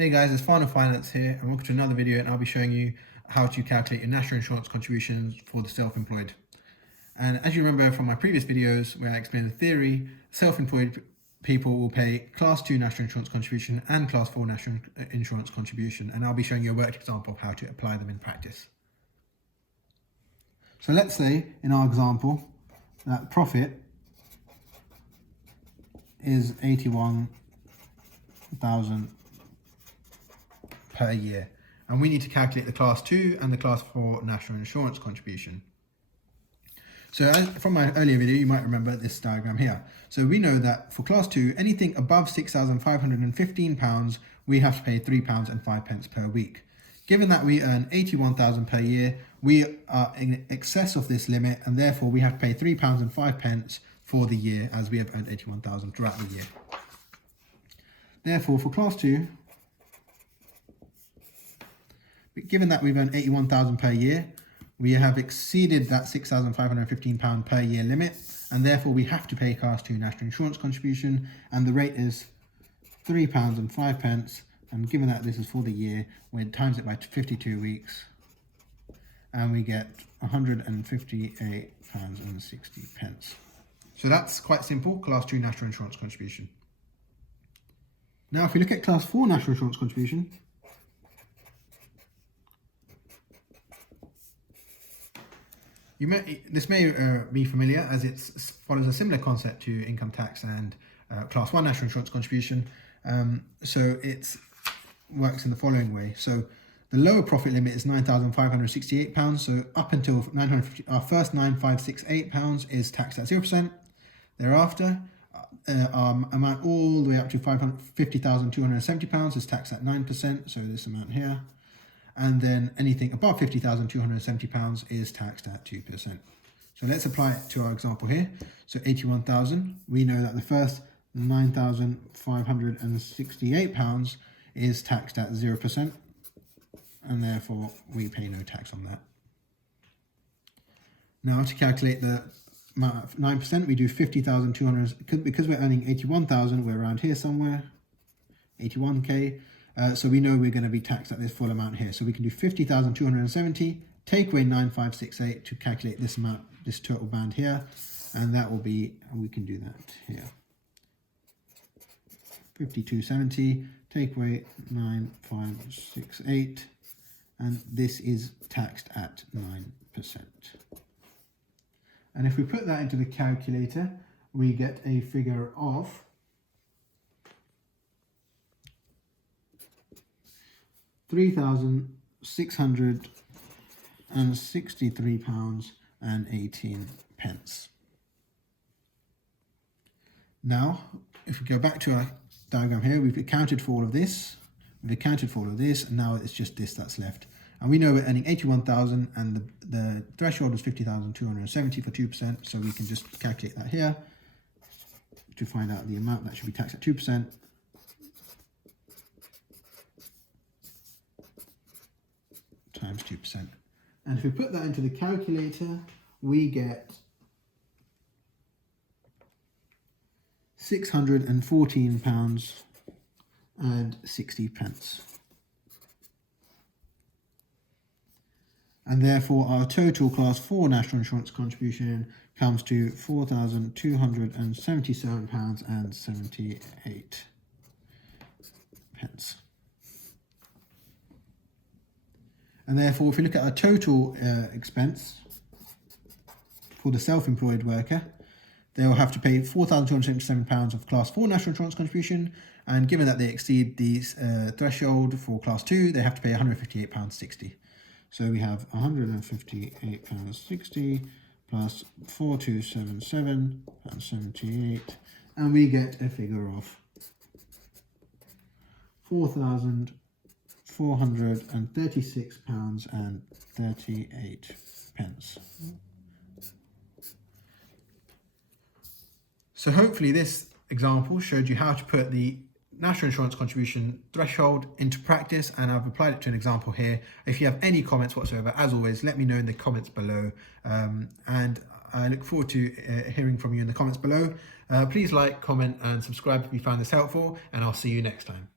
Hey guys, it's Final Finance here and welcome to another video, and I'll be showing you how to calculate your national insurance contributions for the self-employed. And as you remember from my previous videos where I explained the theory, self-employed people will pay Class 2 national insurance contribution and Class 4 national insurance contribution, and I'll be showing you a worked example of how to apply them in practice. So let's say in our example that profit is 81,000 per year, and we need to calculate the Class 2 and the Class 4 national insurance contribution. So from my earlier video, you might remember this diagram here. So we know that for Class 2, anything above £6,515, we have to pay £3.05 per week. Given that we earn 81,000 per year, we are in excess of this limit, and therefore we have to pay £3.05 for the year, as we have earned 81,000 throughout the year. Therefore, for Class 2, given that we've earned 81,000 per year, we have exceeded that £6,515 per year limit, and therefore we have to pay Class 2 national insurance contribution, and the rate is £3.05. And given that this is for the year, we times it by 52 weeks, and we get £158.60. So that's quite simple, Class 2 national insurance contribution. Now, if we look at Class 4 national insurance contribution, this may be familiar, as it follows a similar concept to income tax and Class 1 national insurance contribution. So it works in the following way. So the lower profit limit is £9,568. So up until our first £9,568 is taxed at 0%. Thereafter, amount all the way up to £50,270 is taxed at 9%. So this amount here. And then anything above £50,270 is taxed at 2%. So let's apply it to our example here. So 81,000, we know that the first £9,568 is taxed at 0%, and therefore we pay no tax on that. Now, to calculate the amount of 9%, we do 50,200, because we're earning 81,000, we're around here somewhere, 81k. So we know we're going to be taxed at this full amount here. So we can do 50,270, take away 9,568 to calculate this amount, this total band here. And that will be, we can do that here. 5270, take away 9,568. And this is taxed at 9%. And if we put that into the calculator, we get a figure of £3,663.18. Now, if we go back to our diagram here, we've accounted for all of this. And now it's just this that's left. And we know we're earning 81,000, and the threshold was 50,270 for 2%. So we can just calculate that here to find out the amount that should be taxed at 2%. Times 2%. And if we put that into the calculator, we get £614.60. And therefore our total Class 4 national insurance contribution comes to £4,277.78. And therefore, if you look at our total expense for the self-employed worker, they will have to pay £4,277 of Class 4 national insurance contribution, and given that they exceed the threshold for Class 2, they have to pay £158.60. So we have £158.60 plus £4,277.78, and we get a figure of £436.38. So hopefully this example showed you how to put the national insurance contribution threshold into practice, and I've applied it to an example here. If you have any comments whatsoever, as always, let me know in the comments below, and I look forward to hearing from you in the comments below. Please like, comment and subscribe if you found this helpful, and I'll see you next time.